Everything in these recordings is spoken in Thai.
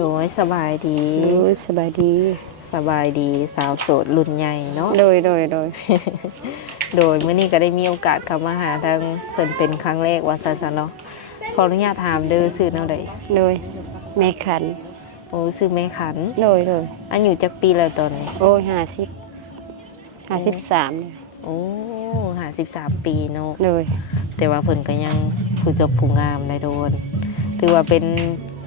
โดยสบายดีสบายดีสบายดีสาวโสดรุ่นใหญ่เนาะ โดย โดยเมื่อนี้ก็ได้มีโอกาสเข้ามาหาทางเพิ่นเป็นครั้งแรกว่าซั่นๆเนาะขออนุญาตถามเด้อชื่อแนวใด โดยแม่ขันโอ้ชื่อแม่ขันโดยอายุจักปีแล้วตอนนี้ โอ้53โอ้53ปีเนาะโดยแต่ว่าเพิ่นก็ยังผู้จบผู้งามได้โดนถือว่าเป็น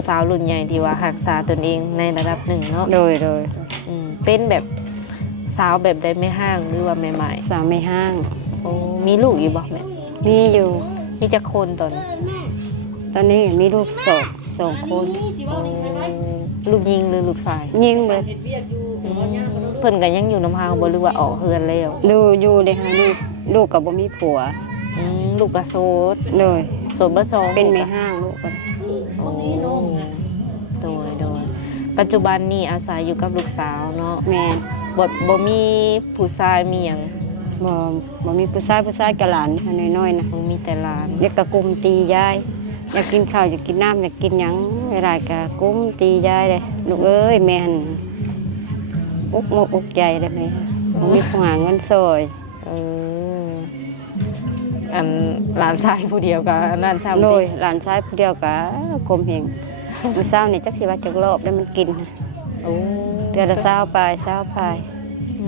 สาวรุ่นใหญ่ที่ว่ารักษาตนเองในระดับหนึ่งเนาะโดยเป็นแบบสาวแบบได้ไม่ห้างหรือว่าใหม่สาวไม่ห้างโอ้มีลูกอยู่บ่แม่มีอยู่มีจักคนตอนนี้มีลูกสองคนลูกยิงหรือลูกชายยิงเบิดเพิ่นก็ยังอยู่น้ำเฮาบ่หรือว่าออกเฮือนแล้วอยู่เด้ค่ะลูกก็บ่มีผัวลูกก็โสดเลยโสดเบิด2เป็นไม่ห้างลูกก็โอ้โดยปัจจุบันนี้อาศัยอยู่กับลูกสาวเนาะแม่บ่มีผู้ชายมีหยังบ่มีผู้ชายกับหลานน้อยๆนะมีแต่หลานเด็กก็กุมตียายอยากกินข้าวอยากกินน้ำอยากกินหยังเวลาก็กุมตียายเลยลูกเอ้ยแม่หันอุกใจเลยแม่มีผู้หาเงินซอยอันหลานชายผู้เดียวกับนั่นชาวโดยหลานชายผู้เดียวกับกลมเฮงมื้อเช้านี่จักสิว่าจักรอบได้มันกินเดือนละ20 ปลาย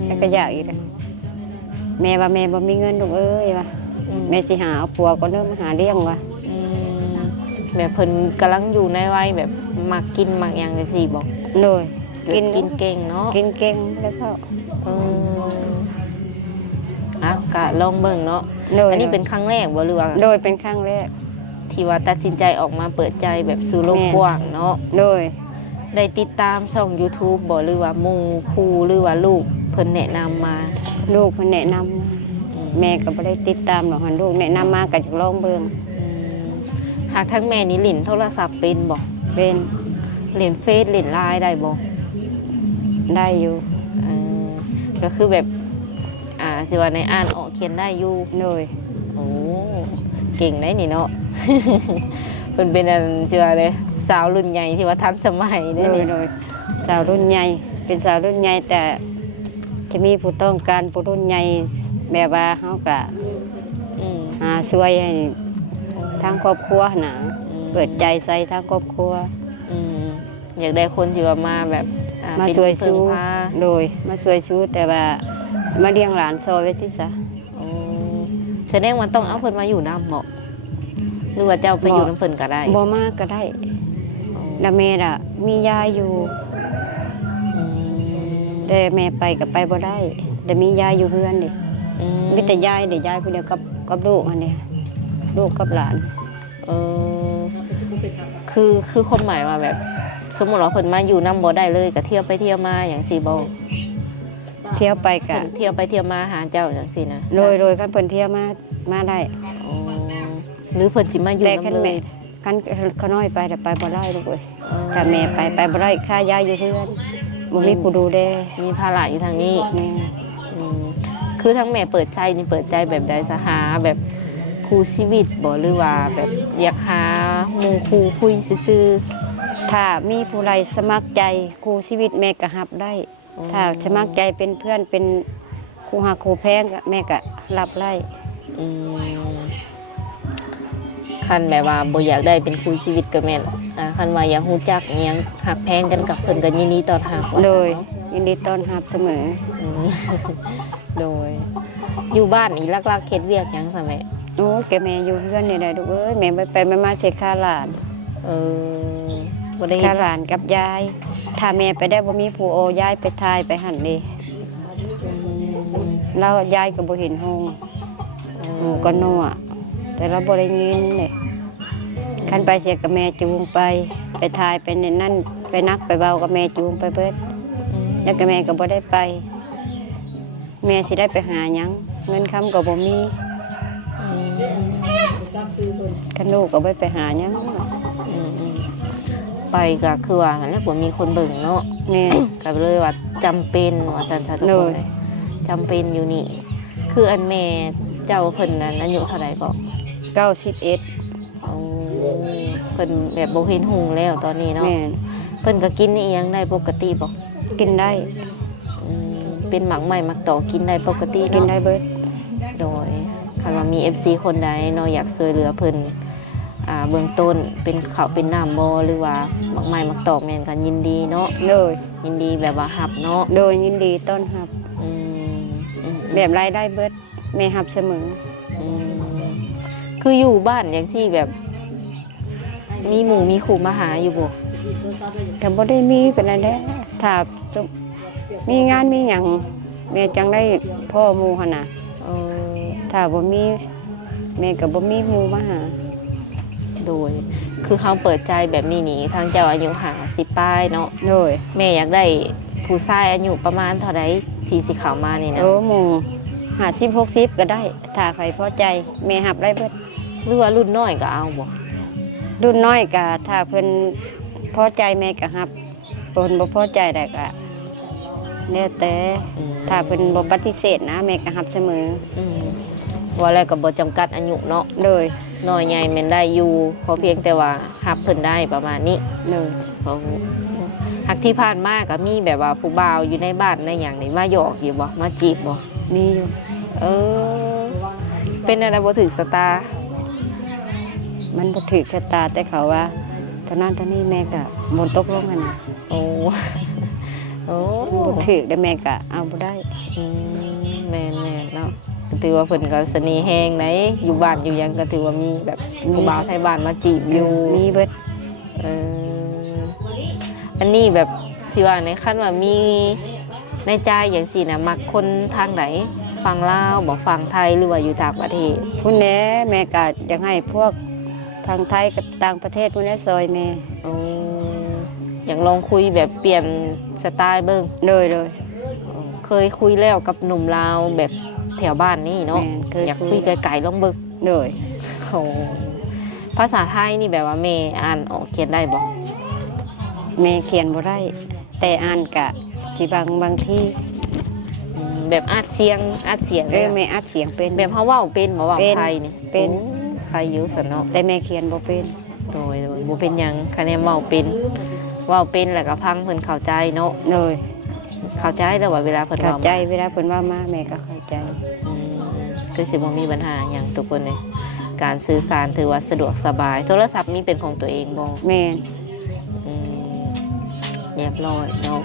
แล้วก็อยากอีกแม่ว่าแม่บ่มีเงินลูกเอ้ยว่าแม่สิหาเอาผัวก็เริ่มหาเลี้ยงว่ะแบบเพิ่นกำลังอยู่ในวัยแบบมักกินมักอย่างจังซี่บอกโดยกินเก่งเนาะกินเก่งแล้วก็กะลองเบิ่งเนาะอันนี้เป็นครั้งแรกบ่หรือว่าโดยเป็นครั้งแรกที่ว่าตัดสินใจออกมาเปิดใจแบบสู่โลกกว้างเนาะโดยได้ติดตามช่อง YouTube บ่หรือว่าหมู่ครูหรือว่าลูกเพิ่นแนะนำมาลูกเพิ่นแนะนำแม่ก็บ่ได้ติดตามหรอกหันลูกแนะนำมาก็จะลองเบิ่งหากทั้งแม่นี่เล่นโทรศัพท์เป็นบ่เป็นเล่นเฟซเล่นไลน์ได้บ่ได้อยู่ก็คือแบบสิว่าในอ่านออกเขียนได้อยู่เลยโอ้เก่งได้นี่เนาะเพิ่นเป็นอันสิว่าเลยสาวรุ่นใหญ่ที่ว่าทันสมัยได้นี่เลยสาวรุ่นใหญ่เป็นสาวรุ่นใหญ่แต่จะมีผู้ต้องการผู้รุ่นใหญ่แบบว่าเฮาก็หาช่วยให้ทางครอบครัวนะเปิดใจใส่ทางครอบครัวอยากได้คนที่ว่ามาแบบมาช่วยชู้โดยมาช่วยชู้แต่ว่ามาเลี้ยงหลานซอยไว้สิซะแสดงว่าต้องเอาเพิ่นมาอยู่น้ำเหมาะหรือว่าเจ้าไปอยู่น้ำเพิ่นก็ได้บ่มากก็ได้ดาแม่ล่ะมียายอยู่แต่แม่ไปก็ไปบ่ได้แต่มียายอยู่เพื่อนดิมีแต่ยายเดี๋ยวยายคนเดียวกับลูกอันนี้ลูกกับหลานคือความหมายว่าแบบสมมติเราเพิ่นมาอยู่น้ำบ่ได้เลยก็เที่ยวไปเที่ยวมาอย่างสี่บ่เที่ยวไปกะเที่ยวไปเที่ยวมาหาเจ้าอย่างสี่นะโดยคันเพิ่นเที่ยวมาได้หรือเพิ่นสิมาอยู่น้ำเลยคันเขาน้อยไปแต่ไปบ่ได้ลูกเอ้ยถ้าแม่ไปบ่ได้ค่ายายอยู่เพื่อนบ่มีผู้ดูแลมีภาระอยู่ทางนี้คือทั้งแม่เปิดใจนี่เปิดใจแบบใดสหาแบบคู่ชีวิตบ่หรือว่าแบบอยากหาหมู่คู่คุยซื่อถ้ามีผู้ใดสมัครใจคู่ชีวิตแม่ก็รับได้ถ้าสมัครใจเป็นเพื่อนเป็นคู่หักคู่แพงแม่ก็รับได้คันแบบว่าบ่อยากได้เป็นคู่ชีวิตก็แม่นคันว่าอยากฮู้จักอิหยังหักแพงกันกับเพิ่นก็ยินดีต้อนรับโดยยินดีต้อนรับเสมอโดยอยู่บ้านนี่ลักๆเฮ็ดเวียกหยังซะแม่โอ้แกแม่อยู่เพื่อนนี่ได้ลูกเอ้ยแม่ไปมาเสียค่าหลานบ่ได้ค่าหลานกับยายถ้าแม่ไปได้บ่มีผู้โอยายไปทายไปหั่นดิแล้วยายก็บ่เห็นห้องหนูก็นัวแต่เราบ่ได้ยินเลยคันไปเสียกับแม่จูงไปทายไปนั่นไปนักไปเบากับแม่จูงไปเบิดแล้วก็แม่ก็บ่ได้ไปแม่สิได้ไปหาหยังเงินคำก็บ่มีคันลูกก็ไปหาหยังไปก็คือว่าแล้วบ่มีคนเบิ่งเนาะก็เลยว่าจำเป็นว่าซั่นๆทุกคนเลยจำเป็นอยู่นี่คืออันแม่เจ้าเพิ่นนั้นอายุเท่าไหร่ก็91เพิ่นแบบบ่เห็นหุงแล้วตอนนี้เนาะ เพิ่นก็กินอีหยังได้ปกติบ่ กินได้ เป็นหมักใหม่หมักต่อกินได้ปกติ กิน เนาะ ได้เบิด โดยคันว่ามี FC คนใดเนาะอยากช่วยเหลือเพิ่นเบื้องต้นเป็นข้าวเป็นน้ำบ่หรือว่าหมักใหม่หมักต่อแม่นก็ยินดีเนาะ โดย ยินดีแบบว่ารับเนาะ โดยยินดีต้อนรับ อืมอืม แบบรายได้เบิดแม่รับเสมอ อืมคืออยู่บ้านอย่างที่แบบ มีหมู่มีขู่มาหาอยู่บ่ แต่บ่ได้มีเป็นอะไรถ้ามีงานมีหยังแม่จังได้พ่อหมู่หั่นน่ะ เออ ถ้าบ่มีแม่ก็บ่มีหมู่มาหา โดย คือเขาเปิดใจแบบนี้นี่ทางเจ้าอายุ50ป้ายเนาะ โดย แม่อยากได้ผู้ชายอายุประมาณเท่าใดที่สิเข้ามานี่นะ โอ้หมู่50 60ก็ได้ ถ้าใครพอใจแม่รับได้เบิด หรือว่ารุ่นน้อยก็เอาบ่ รุ่นน้อยก็ถ้าเพิ่นพอใจแม่ก็รับเพิ่นบ่พอใจได้ก็แล้วแต่ อืม ถ้าเพิ่นบ่ปฏิเสธนะแม่ก็รับเสมอ อืมว่าแล้วก็บ่จำกัดอายุเนาะ โดย น้อยใหญ่แม่นได้อยู่ขอเพียงแต่ว่ารับเพิ่นได้ประมาณนี้ โดย เขาหักที่ผ่านมาก็มีแบบว่าผู้บ่าวอยู่ในบ้านในอย่างนี้มาหยอกอยู่บ่มาจีบบ่ มีอยู่ เออ เป็นอะไรบ่ถึงสตาร์ มันบ่ถูกชะตาแต่เขาว่าเท่านั้นเท่านี้แม่ก็บ่ตกลงกันนะ โอ้ โอ้ บ่ถูกได้แม่ก็เอาบ่ได้ อืมแม่นเนาะก็ถือว่าเพิ่นก็เสน่ห์แฮงไหนอยู่บ้านอยู่หยังก็ถือว่ามีแบบผู้บ่าวไทยบ้านมาจีบอยู่ มีเบิด เอออันนี้แบบที่ว่าในขั้นว่ามีในใจอย่างสี่นะมักคนทางไหนฟังลาวบอกฟังไทยหรือว่าอยู่ต่างประเทศ พุ่นแหน่แม่ก็อยากให้พวกทางไทยกับต่างประเทศพุ่นแหน่ซอยแม่ อืมอยากลองคุยแบบเปลี่ยนสไตล์เบิ้ง โดย เคยคุยแล้วกับหนุ่มลาวแบบแถวบ้านนี่เนาะ แม่นเคย อยาก คุ คุ ย ยไกลๆลองเบิ้ง โดย โอ้ภาษาไทยนี่แบบว่าเมย์อ่านออกเขียนได้บอก แม่เขียนบ่ได้ แต่อ่านกะสิบางที่ แบบอัดเสียงอัดเสียงเลย แม่อัดเสียงเป็น แบบเขาเว่าเป็นบ่เว่า เป็น ไทยนี่ เป็น โอ้ใครอยุ่สนเนาะ แต่แม่เขียนบ่เป็น โดยบ่เป็นหยังคะแนนเว้าเป็นแล้วก็พังเพิ่นเข้าใจเนาะ โดย เข้าใจแต่ว่าเวลาเพิ่น เข้า เว้า ใจเวลาเพิ่นว่ามาแม่ก็เข้าใจ อืมคือสิบ่มีปัญหาหยังทุกคนเลยการสื่อสารถือว่าสะดวกสบาย โทรศัพท์นี่เป็นของตัวเองบ่ แม่น อืมเรียบร้อยเนาะ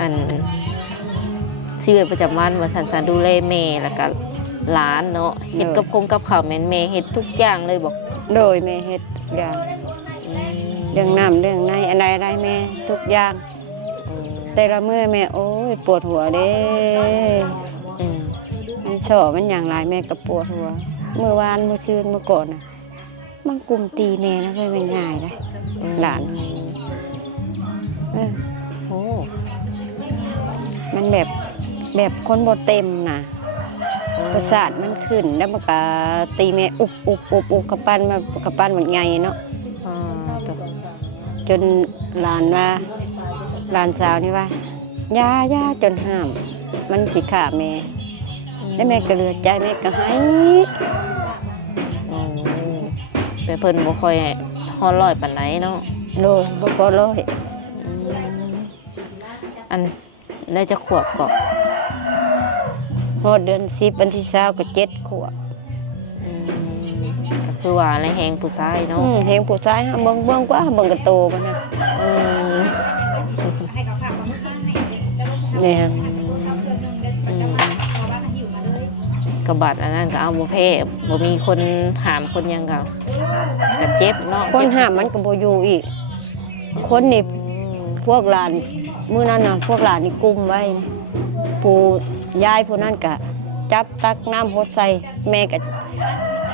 อันชีวิตประจำวันว่าสันดูแลแม่แล้วก็หลานเนาะเฮ็ดกับข้าวแม่นแม่เฮ็ดทุกอย่างเลยบอก โดยแม่เฮ็ดทุกอย่าง อืม เรื่องน้ำเรื่องในอะไรแม่ทุกอย่าง อืม แต่ละมื้อแม่โอ้ยปวดหัวเด้ อืม มันสอมันอย่างไรแม่ก็ปวดหัวเมื่อวานเมื่อชื่นเมื่อก่อนน่ะมันกลุ่มตีแม่นะไม่เป็นง่ายนะ หลาน เออ โอ้ มันแบบคนบ่เต็มนะประสาทมันขึ้นแล้วมันก็ตีแม่อุบกระปั้นมากระปั้นมันไงเนาะ อ่าตัว จนหลานว่าหลานสาวนี่ว่าย่าจนห้าม มันสิขาแม่แล้วแม่ก็เหลือใจแม่ก็ให้ อืมแต่เพิ่นบ่ค่อยฮอดร้อยปานไหนเนาะ โลบ่พอร้อย อืมอันได้จะขวบก็ ฮอดเดือน10วันที่20ก็7 ขวบ อืมก็คือว่าในแฮงผู้ชายเนาะ เฮงผู้ชายหาเบิ่งกว่าเบิ่งกระโตมันนะ อืม เนี่ย อืมกระบัดอันนั้นก็เอาบ่เพ่บ่มีคนหามคนหยังก็เจ็บเนาะ คนห้ามมันก็บ่อยู่อีก คนนี่ อืม พวกหลานมื้อนั้นน่ะพวกหลานนี่กุมไว้ผู้ยายผู้นั้นก็จับตักน้ำหดใส่แม่ก็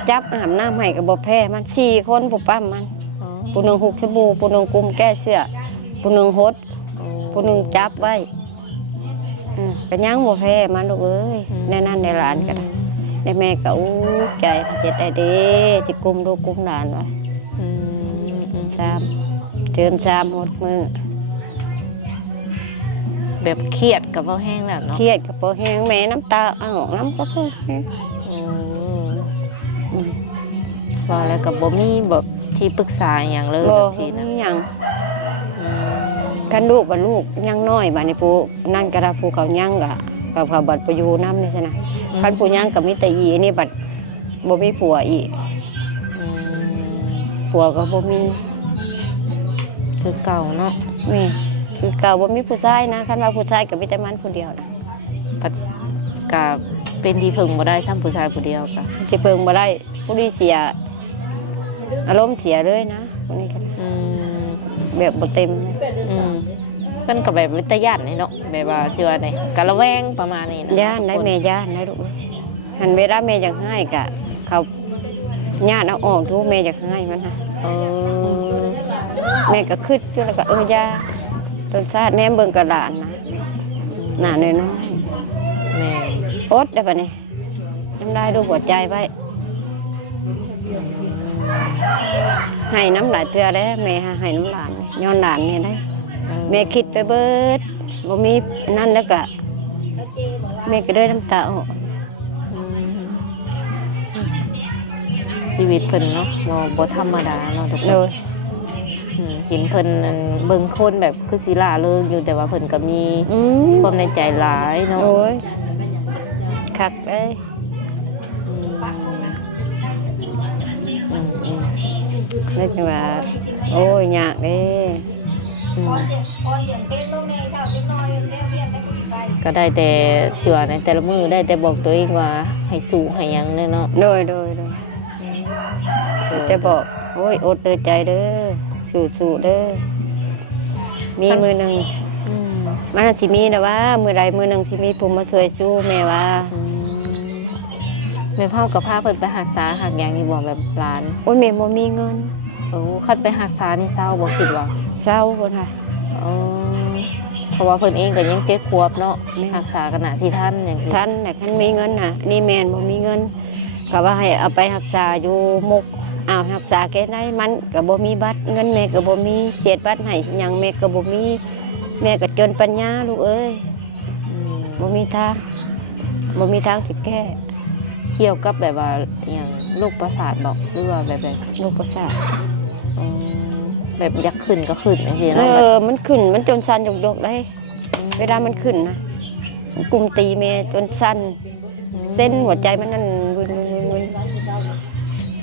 จับอาบน้ำให้ก็บ่แพ้มัน4คนผู้ปั้มมัน อ๋อ ผู้หนึงหุกสบู่ผู้หนึงกุมแก้เสื้อผู้หนึงหดผู้หนึงจับไว้ก็ยังบ่แพ้มันลูกเอ้ยแน่นั่นในหลานก็ได้ได้แม่ก็อู้ใจเจ็ดได้เด้สิกุมลูกกุมหลานไว้ อืม 3เติม3หดมื้อ แบบเครียดกับเว้าแห้งแล้วเนาะ เครียดกับบ่แห้งแม่น้ำตาออกน้ำก็คือแห้ง อืมว่าแล้วก็บ่มีแบบที่ปรึกษาหยังเลย บ่ จังซี่นะ มีหยัง อืม คันลูกยังน้อยบัดนี้ผู้นั่นก็ได้ผู้เขายังก็กับเขาบัดไปอยู่นำนี่ซั่นน่ะคันผู้ยังก็มีแต่อีอันนี้บัดบ่มีผัวอีก อืม ผัวก็บ่มี คือเก่าเนาะ แม่คือเก่าบ่มีผู้ชายนะคันว่าผู้ชายก็มีแต่มันผู้เดียวนะ ปัดกะเป็นที่พึ่งบ่ได้ซ้ำผู้ชายผู้เดียวกะ ที่เพิ่งบ่ได้ผู้นี้เสียอารมณ์เสียเลยนะผู้นี้ก็ อืม แบบบ่เต็ม อืมเพิ่นก็แบบวิทยานี่เนาะแบบว่าสิว่าไดกะระแวงประมาณนี้นะ ย่านได้แม่ย่านได้ลูกหันเวลาแม่อยากให้ก็เขาญาติเอาออกทุกแม่อยากให้มันน่ะ เออ แม่ก็คิดอยู่แล้วก็ยาต้นชาติแหนมเบิ่งกระดานนะหน้าน้อย แม่ ๆอดได้ปะนี่น้ำลายดูหัวใจไว้ให้น้ำหลายเทื่อได้แม่ให้น้ำหลานย้อนหลานนี่ได้แม่คิดไปเบิดบ่มีนั่นแล้วก็แม่ก็ได้น้ำตาออก อืมชีวิตเพิ่นเนาะบ่ธรรมดาเนาะทุกค โด น ย เห็นเพิ่นนั่นเบิ่งคนแบบคือสิล่าเริงอยู่แต่ว่าเพิ่นก็มีความในใจหลายเนาะ โดยคักเอ้ย อืมอืมอืม นึกว่าโอ้ยยากเด้ อืมก็ได้แต่เชื่อในแต่ละมือได้แต่บอกตัวเองว่าให้สู้ให้หยังเด้อเนาะ โดยจะบอกโอ้ยอดเด้อใจเด้อสู้ๆเด้อมีมือหนึง อืม มันสิมีนะว่ามือใดมือหนึ่งสิมีผู้มาช่วยสู้แม่ว่า อืมแม่พ่อกับพาเพิ่นไปหักษาหักหยังอยู่บ่แบบหลาน โอ้ยแม่บ่มีเงิน โอ้คันไปหักษานี่เศร้าบ่คิดว่า เศร้าคนค่ะ เออเพราะว่าเพิ่นเองก็ยัง7 ขวบเนาะหักษากันน่ะสิทันจังซี่ ท่านน่ะคันมีเงินน่ะนี่แม่นบ่มีเงินก็ว่าให้เอาไปรักษาอยู่มุกอ้าวรักษาแค่ไหนมันก็บ่มีบัตรเงินแม่ก็บ่มีเสียดบัตรให้หยังแม่ก็บ่มีแม่ก็จนปัญญาลูกเอ้ย อืม บ่มีทางบ่มีทางสิแก้ เกี่ยวกับแบบว่าอหย่างโรคประสาทบอกหรือว่าแบบ ลูกประสาท อืมแบบอยากขึ้นก็ขึ้นจังซี่ เอ เนาะ อมันขึ้นมันจนสั่นยกๆได้เวลามันขึ้นนะกลุ่มตีแม่จนสั่นเส้นหัวใจมันนั่นวุ่น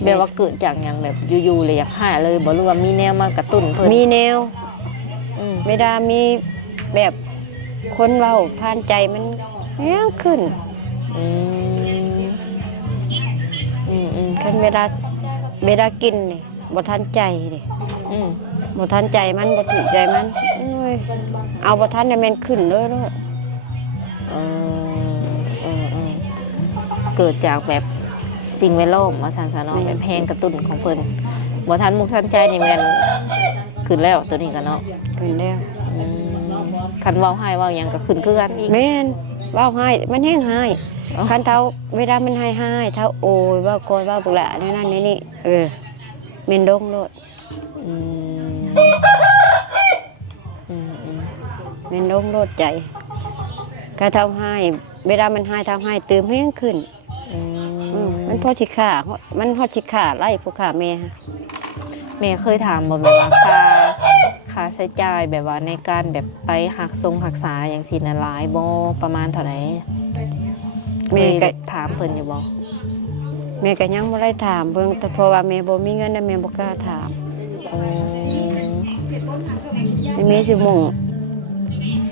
แบบว่าเกิดจากหยังแบบอยู่ๆเลยอยากหายเลยบ่รู้ว่ามีแนวมากระตุ้นเพิ่น มีแนว อืม เวลามีแบบคนเว้าผ่านใจมันแนวขึ้น อืมอืม คันเวลากินนี่บ่ทันใจนี่ อืม บ่ทันใจมันบ่ถูกใจมันโอ้ยเอาบ่ทันได้แม่นขึ้นเลยโลด เออเกิดจากแบบสิ่งแวดล้อมว่าซั่นซะเนาะแบบแฮงกระตุ้นของเพิ่นบ่ทันมุกทันใจนี่แม่นขึ้นแล้วตัวนี้ก็เนาะ ขึ้นแล้ว อืมคันเว้าให้เว้าหยังก็ขึ้นคือกันอีก แม่นเว้าให้มันแฮงให้ อ๋อ คันเท่าเวลามันให้เท่าโอ้ยเว้าโกยเว้าบุกละนั่นนี่แม่นดงโลด อืมอืม แม่นดงโลดใจก็เท่าให้เวลามันให้เท่าให้ตื่มแฮงขึ้น อืม มันพอสิขามันฮอดสิขาไล่ผู้ขาแม่ฮะ แม่เคยถามบ่แบบว่าค่าใช้จ่ายแบบว่าในการแบบไปหักหักษาอย่างสิน่ะหลายบ่ประมาณเท่าไหร่ แม่ เคย ก็ ถามเพิ่นอยู่บ่ แม่ก็ยังบ่ได้ถามเบิ่งแต่เพราะว่าแม่บ่มีเงินแล้วแม่บ่กล้าถาม อืม ไม่มีสิมุ่ง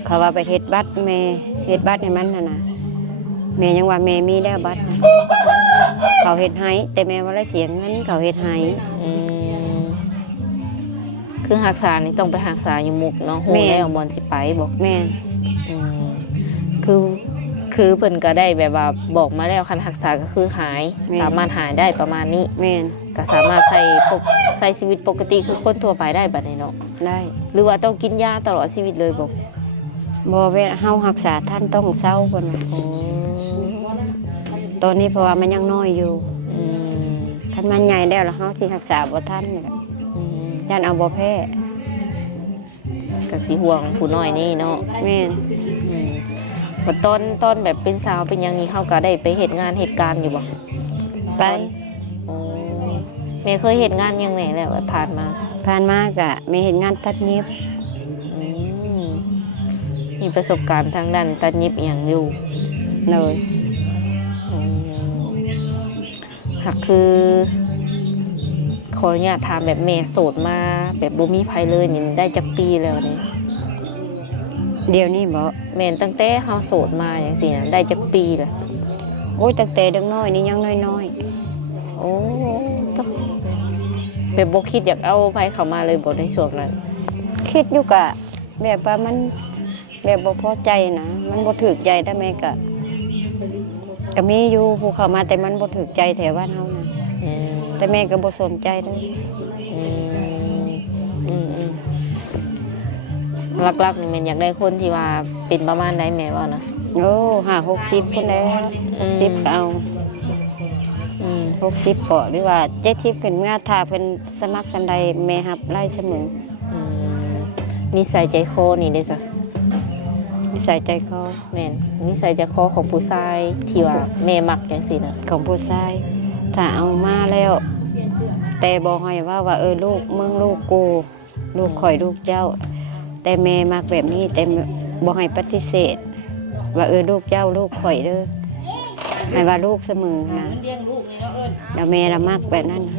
เขาว่าไปเฮ็ดบัตรแม่เฮ็ดบัตรให้มันน่ะนะแม่ยังว่าแม่มีแล้วบัตรน่ะเขาเฮ็ดให้แต่แม่บ่ได้เสียเงินเขาเฮ็ดให้ อืมคือหักษานี่ต้องไปหักษาอยู่มุกเนาะฮู้แล้วบ่อนสิไปบ่ แม่ อืมคือเพิ่นก็ได้แบบว่าบอกมาแล้วคันหักษาก็คือหายสามารถหายได้ประมาณนี้ แม่น ก็สามารถใช้ชีวิตปกติคือคนทั่วไปได้บัดนี้เนาะ ได้ หรือว่าต้องกินยาตลอดชีวิตเลยบ่ บ่เวลาเฮารักษาท่านต้องเศร้าเพิ่นว่า อืม ตอนนี้เพราะว่ามันยังน้อยอยู่ อืม คันมันใหญ่แล้วเฮาสิรักษาบ่ทันนี่แหละ อืม ย่านเอาบ่แพ้ ก็สิห่วงผู้น้อยนี่เนาะ แม่น อืมว่าตอนแบบเป็นสาวเป็นหยังนี้เฮาก็ได้ไปเฮ็ดงานเหตุการณ์อยู่บ่ ไป อ๋อแม่เคยเฮ็ดงานหยังแหน่แล้วผ่านมา ผ่านมาก็แม่เฮ็ดงานตัดเย็บ อืม มีประสบการณ์ทางด้านตัดเย็บอหย่างอยู่ เลย อืมค่ะคือขออนุญาตถามแบบแม่โสดมาแบบบ่มีไผเลยนี่ได้จักปีแล้วนี่ เดี๋ยวนี้บ่ แม่นตั้งแต่เฮาโสดมาจังซี่นะได้จักปีแล้ว โอ้ยตั้งแต่เด็กน้อยนี่ยังน้อย โอ้ตะแบบบ่คิดอยากเอาไผเข้ามาเลยบ่ในช่วงนั้น ๆคิดอยู่กะแบบว่ามันแบบบ่พอใจนะมันบ่ถูกใจได้แม่ก็มีอยู่ผู้เข้ามาแต่มันบ่ถูกใจแถวบ้านเฮานะ อืม แต่แม่ก็บ่สนใจเลย อืมอืมลักๆนี่แม่นอยากได้คนที่ว่าเป็นประมาณใดแม่ว่านะ โอ้50-60คนแล้ว อืม 60ก็เอา อืม 60ก็หรือว่า70ขึ้นมาถ้าเพิ่นสมัครสันใดแม่รับไล่เสมอ อืมนิสัยใจคอนี่ได้ซะ นิสัยใจคอ แม่นนิสัยใจคอของผู้ชายที่ว่าแม่มักจังซี่นะ ของผู้ชายถ้าเอามาแล้ว แต่บอกให้ว่าลูกมึงลูกกูลูกข่อยลูกเจ้า แต่แม่มักแบบนี้แต่บอกให้ปฏิเสธ ว่าลูกเจ้าลูกข่อยเด้อให้ว่าลูกเสมอนะแล้วแม่ละมักแบบนั้นนะ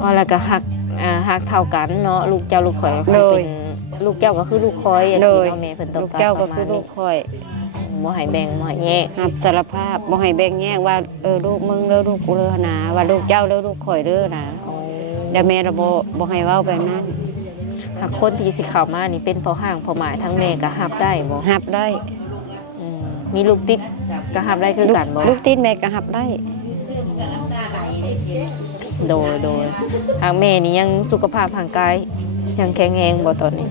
อ๋อแล้วก็ฮักเท่ากันเนาะลูกเจ้าลูกข่อยก็คือเป็นลูกเจ้าก็คือลูกข่อยอย่างที่เนาะแม่เพิ่นต้อง ลูก การ เจ้า ป ก็ ระมา คือ ณ ลู นี้ กข่อย บ่ให้แบ่งบ่ให้แยก รับสารภาพบอกให้แบ่งแยกว่าลูกมึงเด้อลูกกูเด้อนะว่าลูกเจ้าเด้อลูกข่อยเด้อนะแล้วแม่เราบอกให้เว้าแบบนั้น หากคนที่สิเข้ามานี่เป็นพ่อห้างพ่อหมายทั้งแม่ก็รับได้บ่ หับได้ อืมมีลูกติดก็รับได้คือกันบ่ ลูกตีนแม่ก็หับได้ โดยทางแม่นี่ยังสุขภาพร่างกายยังแข็งแรงบ่ตอนนี้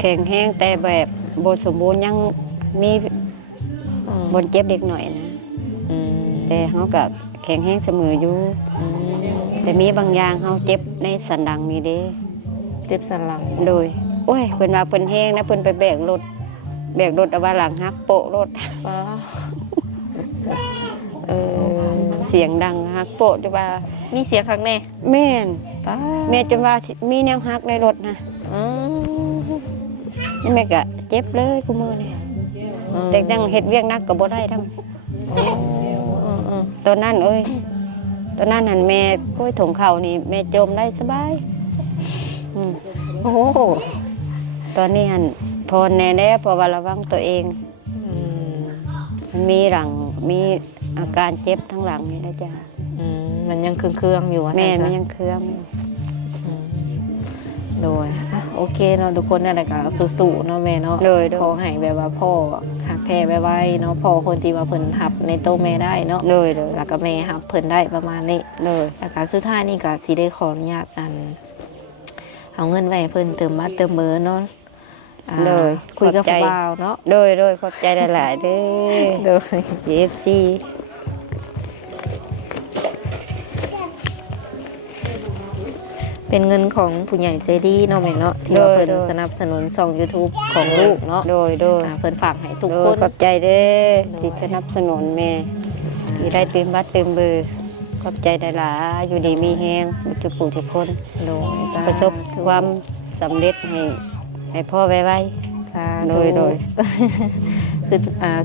แข็งแห้งแต่แบบบสมบูรณ์ยังมี อืม บนเจ็บเด็กหน่อยนะ อืม แต่เขาก็แข็งแห้งเสมออยู่ อืม แต่มีบางอย่างเขาเจ็บในสันดังนี่เด้ เจ็บสันหลัง โดยโอ้ยเพิ่นว่าเพิ่นแห้งนะเพิ่นไปแบกรถเอาว่าหลังหักโปะรถ ป้าเออ เสียงดังหักโปะจะว่า มีเสียงข้างใน แม่น ป้า แม่จนว่ามีแนวหักในรถนะ อืม นี่แม่ก็เจ็บเลยกูมือนี่แต่ยังเฮ็ดเวียกหนักก็บ่ได้ทำตอนนั้นตอนนั้นหันแม่โอ้ยถุงข้าวนี่แม่จมได้สบายอืม โอ้โห ตอนนี้หันพอแน่แล้วเพอว่าระวังตัวเอง อืม มันมีอาการเจ็บทั้งหลังนี่นะจ๊ะ มันยังเครื่องๆอยู่อะ แม่ ใช่ มัน ไหม ยังเครื่องอยู่ โดยอ่ะโอเคเนาะทุกคนนั่นแหละก็สู้ๆเนาะแม่เนาะ โดย ขอให้แบบว่าพ่อหักแท้ไว้ๆเนาะพ่อคนที่ว่าเพิ่นหับในโตะแม่ได้เนาะ โดย แล้วก็แม่หับเพิ่นได้ประมาณนี้ โดย แล้วก็สุดท้ายนี่ก็สิได้ขออนุญาตเอาเงินไว้ให้เพิ่นเติมบัตรเติมเบอร์เนาะอ่า โดย คุยกับ ขอบใจ ผู้บ่าวเนาะ โดยขอบใจหลายๆเด้อ โดย FC เป็นเงินของผู้ใหญ่ใจดีเนาะแม่เนาะที่ว่าเพิ่นสนับสนุนช่อง YouTube ของลูกเนาะ โดย เพิ่นฝากให้ทุก โด ค ย น ขอบใจเด้อที่สนับสนุนแม่ที่ได้เติมบัตรเติมเบอร์ขอบใจหลายๆอยู่ดีมีแฮงทุกผู้ทุกคน โดยสาธุ ประสบความสำเร็จให้พ่อไว้ สาธุ โดย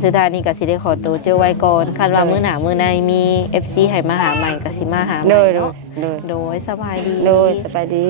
สุดท้ายนี้ก็สิได้ขอตัวเจอไว้ก่อนคันว่ามื้อหน้ามื้อในมี FC ให้มาหาใหม่ก็สิมาหาให โด ม่ ย เนาะ โดย โดยสบายดี โดยสบายดี